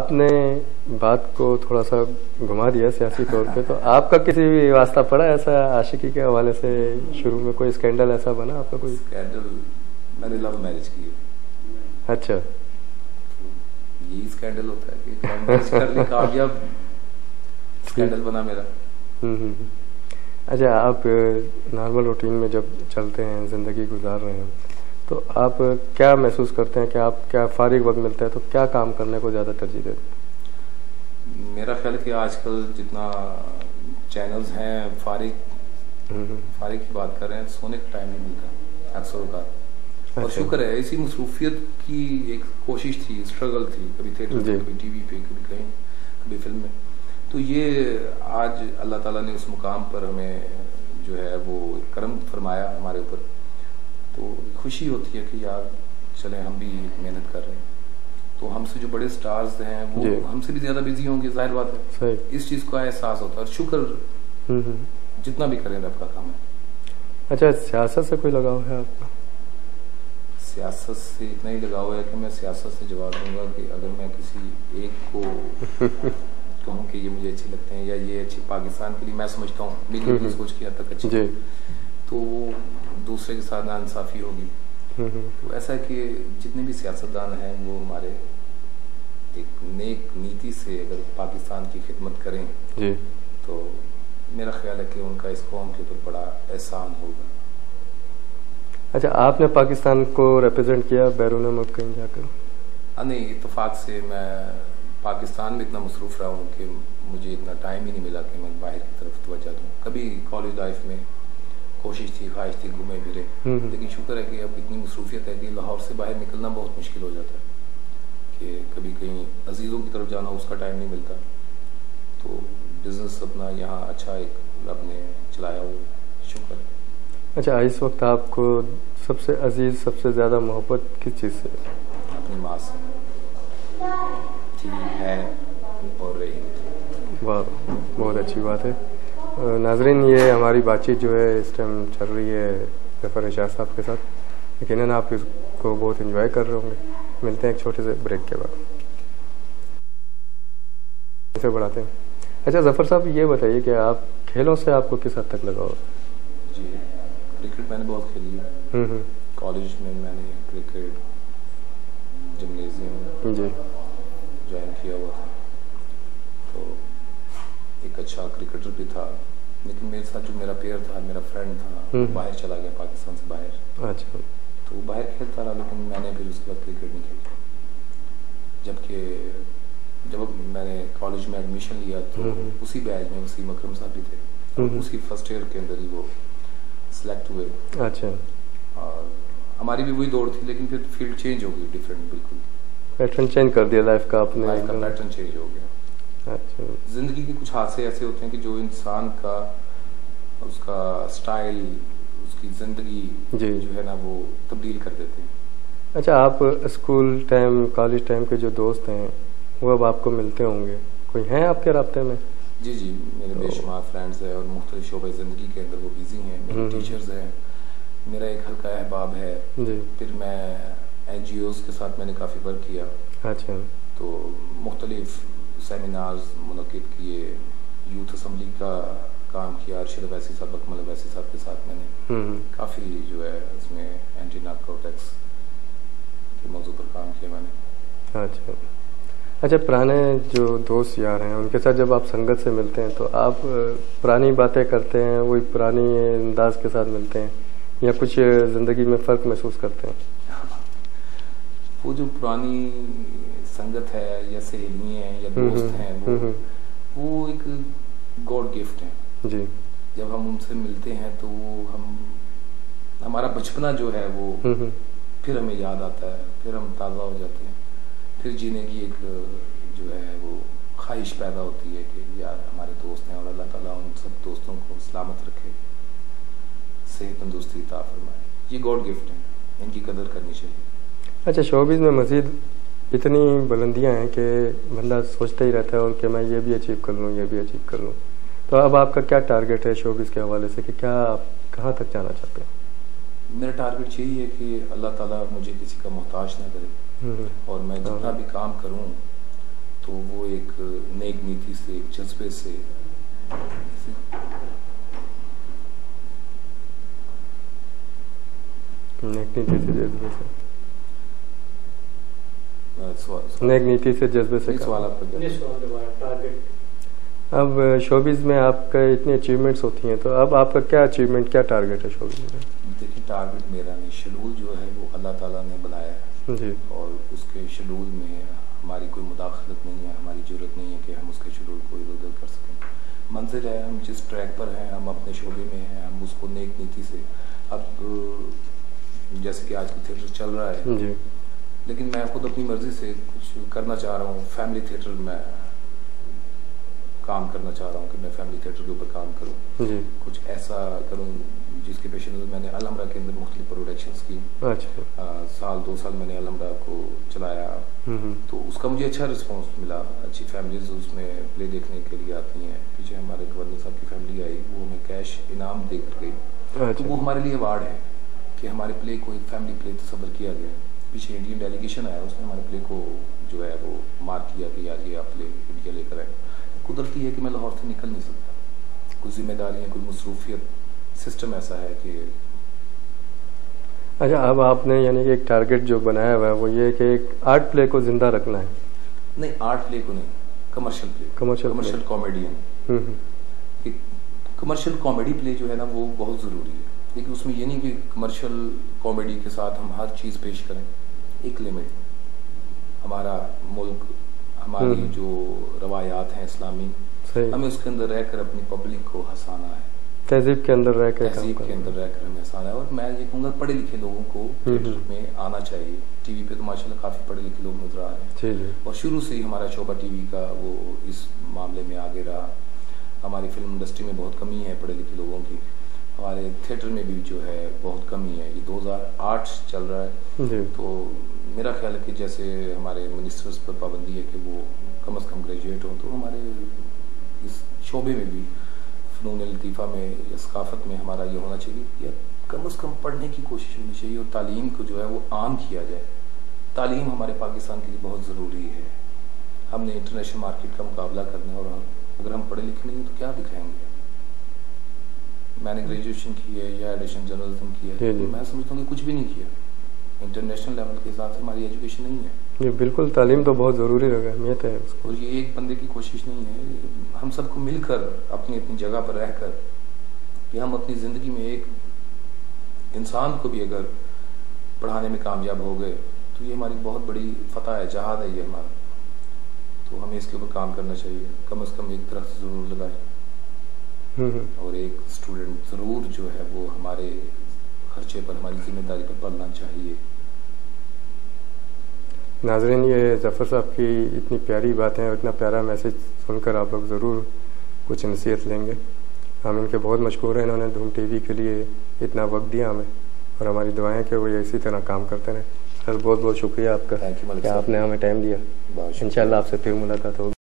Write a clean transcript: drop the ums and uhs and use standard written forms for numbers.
आपने बात को थोड़ा सा घुमा दिया सियासी तौर पे, तो आपका किसी भी वास्ता पड़ा ऐसा आशिकी के हवाले से? शुरू में कोई स्कैंडल ऐसा बना आपका? कोई स्कैंडल? मैंने लव मैरिज की है। अच्छा, यही स्कैंडल होता है कि लव मैरिज कर ली, कामयाब स्कैंडल बना मेरा। हम्म। अच्छा, आप नॉर्मल रूटीन में जब चलते हैं, ज़िंदगी गुजार रहे हैं, तो आप क्या महसूस करते हैं कि आप क्या फारिग वक्त मिलता है तो क्या काम करने को ज़्यादा तरजीह देते हैं? मेरा ख्याल है कि आजकल जितना चैनल्स हैं, फारिग की बात कर रहे हैं, सोने का टाइम नहीं मिलता अक्सर का। और अच्छा। शुक्र है, इसी मसरूफियत की एक कोशिश थी, स्ट्रगल थी, कभी थिएटर पे, कभी टीवी पे, कभी कहीं, कभी फिल्म में। तो ये आज अल्लाह ताला ने उस मुकाम पर हमें जो है वो करम फरमाया हमारे ऊपर। तो खुशी होती है कि यार चले हम भी मेहनत कर रहे हैं। तो हमसे जो बड़े स्टार्स हैं वो हमसे भी ज़्यादा बिजी होंगे, जाहिर बात है। सही। इस चीज़ का एहसास होता है और शुक्र जितना भी करें रब का काम है। अच्छा, सियासत से कोई लगाव है आपका? सियासत से इतना ही लगाव है कि मैं सियासत से जवाब दूंगा कि अगर मैं किसी एक को कहूँ कि ये मुझे अच्छे लगते हैं या ये अच्छी पाकिस्तान के लिए मैं समझता हूँ, मेरी अपनी सोच की हद तक अच्छी, तो वो दूसरे के साथ नाइंसाफ़ी होगी। तो ऐसा है कि जितने भी सियासतदान हैं वो हमारे एक नेक नीति से अगर पाकिस्तान की खिदमत करें जी, तो मेरा ख्याल है कि उनका इस कौम के ऊपर बड़ा एहसान होगा। अच्छा, आपने पाकिस्तान को रिप्रेजेंट किया बैरून मुल्क कहीं जाकर? नहीं, इत्तेफाक से मैं पाकिस्तान में इतना मसरूफ़ रहा हूँ कि मुझे इतना टाइम ही नहीं मिला कि मैं बाहर की तरफ तवज्जो दूँ। कभी कॉलेज लाइफ में कोशिश थी, ख्वाहिश थी, घूमे फिरे, लेकिन शुक्र है कि अब इतनी मसरूफियत है कि लाहौर से बाहर निकलना बहुत मुश्किल हो जाता है कि कभी कहीं अजीज़ों की तरफ जाना, उसका टाइम नहीं मिलता। तो बिज़नेस अपना यहाँ अच्छा एक आपने चलाया हो, शुक्र है। अच्छा, इस वक्त आपको सबसे अजीज, सबसे ज़्यादा मोहब्बत किस चीज़ से? अपनी माँ से थी, है और रही। वाह, बहुत अच्छी बात है। नाजरीन, ये हमारी बातचीत जो है इस टाइम चल रही है ज़फ़र इरशाद साहब के साथ। यकीनन आप इसको बहुत एंजॉय कर रहे होंगे। मिलते हैं एक छोटे से ब्रेक के बाद, इसे बढ़ाते हैं। अच्छा ज़फ़र साहब, ये बताइए कि आप खेलों से आपको किस हद तक लगाव? जी, क्रिकेट मैंने बहुत खेली है। कॉलेज में मैंने क्रिकेट जिम्नेजियम जी ज्वाइन किया हुआ था, तो एक अच्छा क्रिकेटर भी था। लेकिन मेरे साथ जो मेरा पेयर था, मेरा फ्रेंड था, वो बाहर चला गया, पाकिस्तान से बाहर। अच्छा। तो वो बाहर खेलता रहा, लेकिन मैंने फिर उसके बाद क्रिकेट नहीं खेला। जबकि जब मैंने कॉलेज में एडमिशन लिया तो उसी बैच में वसीम अकरम साहब भी थे, और उसी फर्स्ट ईयर के अंदर ही वो सिलेक्ट हुए। अच्छा। और हमारी भी वही दौड़ थी, लेकिन फिर फील्ड चेंज हो गई, डिफरेंट, बिल्कुल पैटर्न चेंज कर दिया लाइफ का आपने? लाइफ का पैटर्न चेंज हो गया। अच्छा। जिंदगी के कुछ हादसे ऐसे होते हैं कि जो इंसान का उसका स्टाइल, उसकी जिंदगी जो है ना वो तब्दील कर देते हैं। अच्छा, आप स्कूल टाइम, कॉलेज टाइम के जो दोस्त हैं वो अब आपको मिलते होंगे, कोई हैं आपके राब्ते में? जी जी, मेरे बेशुमार फ्रेंड्स हैं और मुख्तलिफ शोबे ज़िंदगी के अंदर वो बिजी हैं। मेरे टीचर्स हैं, मेरा एक हल्का अहबाब है जी। फिर मैं NGOs के साथ मैंने काफ़ी वर्क किया। अच्छा। तो मुख्तलिफ सेमिनार्स मुनक़िद किए, यूथ असम्बली का काम किया, अरशद अवैसी साहब, अकमल अवैसी साहब के साथ मैंने काफ़ी जो है उसमें एंटी नारकोटिक्स के मौजू पर काम किया मैंने। अच्छा। अच्छा, पुराने जो दोस्त यार हैं उनके साथ जब आप संगत से मिलते हैं तो आप पुरानी बातें करते हैं, वही पुरानी अंदाज के साथ मिलते हैं, या कुछ ज़िंदगी में फ़र्क महसूस करते हैं? वो जो पुरानी संगत है या सहेली हैं या दोस्त हैं, वो एक गॉड गिफ्ट है जी। जब हम उनसे मिलते हैं तो हमारा बचपना जो है वो फिर हमें याद आता है, फिर हम ताज़ा हो जाते हैं, फिर जीने की एक जो है वो ख्वाहिश पैदा होती है कि यार हमारे दोस्त हैं और अल्लाह ताला उन सब दोस्तों को सलामत रखे, सेहत तंदुरुस्ती अता फरमाए। ये गॉड गिफ्ट है, इनकी कदर करनी चाहिए। अच्छा, शोबिज़ में मज़ीद इतनी बुलंदियां हैं कि बंदा सोचता ही रहता है और कि मैं ये भी अचीव कर लूँ, ये भी अचीव कर लूँ। तो अब आपका क्या टारगेट है शोबिज़ के हवाले से कि क्या आप कहाँ तक जाना चाहते हैं? मेरा टारगेट यही है कि अल्लाह ताला मुझे किसी का मोहताज ना करे, और मैं जितना भी काम करूं तो वो एक नेक नीति से, एक जज्बे से नेक नीति से जज्बे से सवाल अब शोबिज़ में आपका इतनी अचीवमेंट्स होती हैं, तो अब आपका क्या अचीवमेंट, क्या टारगेट है शोबिज़ में? देखिए, टारगेट मेरा नहीं, शेड्यूल जो है वो अल्लाह ताला ने बनाया है जी, और उसके शेड्यूल में हमारी कोई मुदाखलत नहीं है, हमारी ज़रूरत नहीं है कि हम उसके शेड्यूल को इधर उधर कर सकें। मंजिल है, हम जिस ट्रैक पर हैं, हम अपने शोबे में हैं, हम उसको नेक नीति से, अब जैसे कि आज थिएटर चल रहा है जी, लेकिन मैं खुद अपनी मर्जी से कुछ करना चाह रहा हूँ। फैमिली थिएटर में काम करना चाह रहा हूँ कि मैं फैमिली थिएटर के ऊपर काम करूँ जी, कुछ ऐसा करूँ जिसके पेश नज़र मैंने अलहमरा के अंदर मुख्तलिफ प्रोडक्शंस की। अच्छा, साल 2 साल मैंने अलहमरा को चलाया, तो उसका मुझे अच्छा रिस्पांस मिला। अच्छी फैमिलीज उसमें प्ले देखने के लिए आती हैं। पीछे हमारे गवर्नर साहब की फैमिली आई, वो हमें कैश इनाम दे कर गई। अच्छा, तो वो हमारे लिए अवार्ड है कि हमारे प्ले को एक फैमिली प्ले तस्वर किया गया। पीछे इंडियन डेलीगेशन आया, उसने हमारे प्ले को जो है वो मार्क किया कि आज ये आप प्ले इंडिया लेकर आए। कुदरती है कि मैं लाहौर से निकल नहीं सकता, कुछ जिम्मेदारियाँ, कोई मसरूफियत, सिस्टम ऐसा है कि। अच्छा, अब आपने यानी कि एक टारगेट जो बनाया हुआ है वो ये है कि एक आर्ट प्ले को जिंदा रखना है। नहीं, आर्ट प्ले को नहीं, commercial play, commercial comedian. Commercial comedy play जो है ना वो बहुत ज़रूरी है, लेकिन उसमें ये नहीं कि कमर्शियल कॉमेडी के साथ हम हर चीज़ पेश करें। एक लिमिट, हमारा मुल्क, हमारी जो रवायात हैं इस्लामी, हमें उसके अंदर रहकर अपनी पब्लिक को हंसाना है, तहजीब के अंदर रहकर हमें हंसाना है। और मैं ये कहूँगा पढ़े लिखे लोगों को थिएटर में आना चाहिए। टीवी पे तो माशाल्लाह काफ़ी पढ़े लिखे लोग नजर आ रहे हैं, और शुरू से ही हमारा शोबा टीवी का वो इस मामले में आगे रहा। हमारी फिल्म इंडस्ट्री में बहुत कमी है पढ़े लिखे लोगों की, हमारे थिएटर में भी जो है बहुत कमी है। ये 2008 चल रहा है, तो मेरा ख्याल है कि जैसे हमारे मिनिस्टर्स पर पाबंदी है कि वो कम से कम ग्रेजुएट हो, तो हमारे इस शोबे में भी फ़नून लतीफ़ा में या सकाफ़त में हमारा ये होना चाहिए कि कम से कम पढ़ने की कोशिश होनी चाहिए और तालीम को जो है वो आम किया जाए। तालीम हमारे पाकिस्तान के लिए बहुत ज़रूरी है। हमने इंटरनेशनल मार्केट का मुकाबला करना है, और अगर हम पढ़े लिखे नहीं तो क्या दिखाएंगे। मैंने ग्रेजुएशन की है या एडिशन जर्नलिज्म की है, तो मैं समझता हूँ कि कुछ भी नहीं किया। इंटरनेशनल लेवल के हिसाब से हमारी एजुकेशन नहीं है। ये बिल्कुल, तालीम तो बहुत ज़रूरी अहमियत है उसको। और ये एक बंदे की कोशिश नहीं है, हम सबको मिलकर अपनी अपनी जगह पर रहकर कि हम अपनी ज़िंदगी में एक इंसान को भी अगर पढ़ाने में कामयाब हो गए तो ये हमारी बहुत बड़ी फतह है, जहाद है ये हमारा। तो हमें इसके ऊपर काम करना चाहिए। कम से कम एक दरख्त ज़रूर लगाए, और एक स्टूडेंट ज़रूर जो है वो हमारे खर्चे पर, हमारी जिम्मेदारी पर पढ़ना चाहिए। नाज़रीन, ये ज़फ़र साहब की इतनी प्यारी बातें और इतना प्यारा मैसेज सुनकर आप लोग ज़रूर कुछ नसीहत लेंगे। हम इनके बहुत मशहूर हैं, इन्होंने धूम टीवी के लिए इतना वक्त दिया हमें, और हमारी दुआएं कि वो ये इसी तरह काम करते रहें। सर, बहुत बहुत शुक्रिया आपका कि आपने हमें टाइम दिया। इंशाल्लाह आपसे फिर मुलाकात होगी।